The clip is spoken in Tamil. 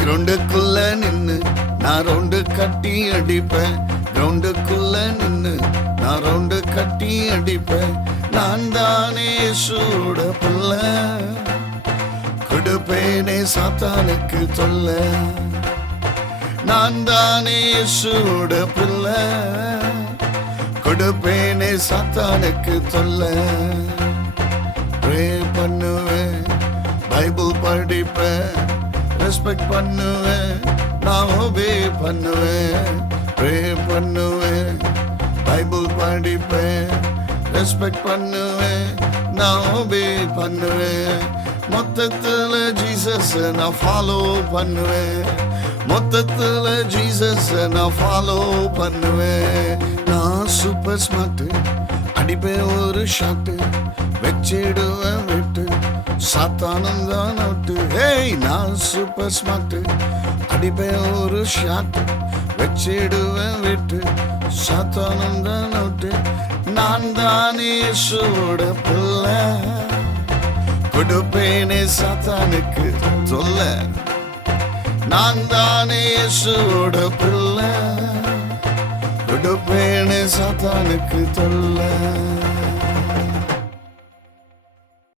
கிரவுண்டுக்குள்ள நின்னு நான் ரவுண்டு கட்டி அடிப்பேன். கிரவுண்டுக்குள்ள நின்னு நான் ரவுண்டு கட்டி அடிப்பேன். நான் தானே சூட பிள்ளை, கொடுப்பேனே சாத்தானுக்கு தொல்ல. நான் தானே சூட பிள்ளை, கொடுப்பேனே சாத்தானுக்கு தொல்ல. ப்ரே பண்ணுவேன், பைபிள் படிப்பேன், ரெஸ்பெக்ட் பண்ணுவேன், நான் ஒபே பண்ணுவேன். ப்ரே பண்ணுவேன், பைபிள் படிப்பேன், ரெஸ்பெக்ட் பண்ணுவேன், நான் ஒபே பண்ணுவேன். மொத்தத்துல ஜீசஸ் நான் ஃபாலோ பண்ணுவேன். மொத்தத்துல ஜீசஸ் நான் ஃபாலோ பண்ணுவேன். நான் சூப்பர் ஸ்மார்ட், அடிப்பேன் ஒரு ஷாட்டு, வச்சிடுவேன் விட்டு, சாத்தானம் தான் அவுட்டு. ஹேய், நான் சூப்பர் ஸ்மார்ட், அடிப்பேன் ஒரு ஷாட்டு, வச்சிடுவேன் விட்டு, சாத்தானம் தான் அவுட்டு. நான் தானே சூட பிள்ளை, கொடுப்பேனே சாத்தானுக்கு தொல்ல. நான் தானே சூட பிள்ளை, கொடுப்பேனே சாத்தானுக்கு தொல்ல.